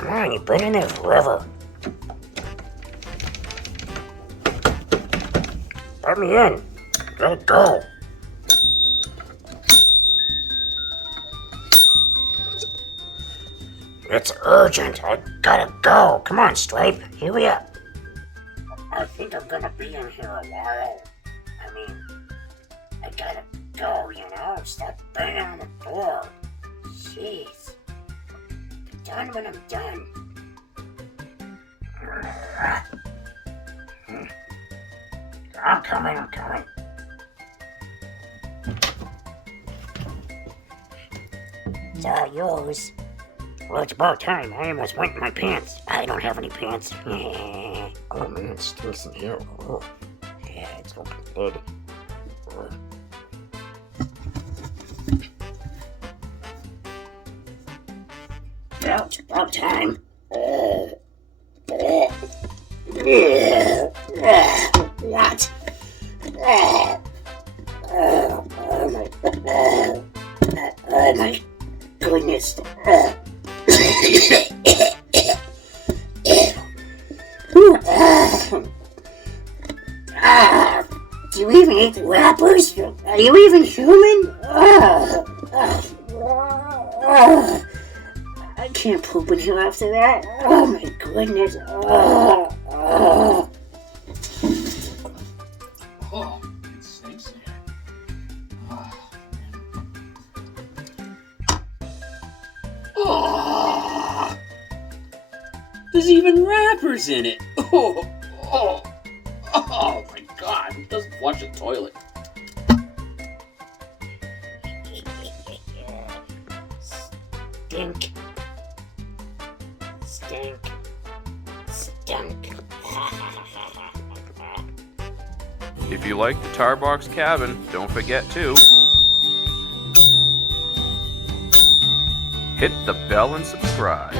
come on, you've been in there forever. Let me in. Let it go. It's urgent. I gotta go. Come on, Stripe. Hurry up. I think I'm gonna be in here a while. I mean, I gotta go, you know? Stop banging on the door. Jeez. Be done when I'm done. I'm coming. It's all yours. Well, it's about time. I almost went in my pants. I don't have any pants. Oh man, it stinks in here. Oh. Yeah, it's open lid. Well, it's about time. What? Oh my goodness. Do you even eat the wrappers? Are you even human? I can't poop in here after that. Oh my goodness. Oh, it stinks in here. Oh, there's even wrappers in it. Oh my God! It doesn't flush a toilet. Stink. If you like the Tarbox Cabin, don't forget to hit the bell and subscribe.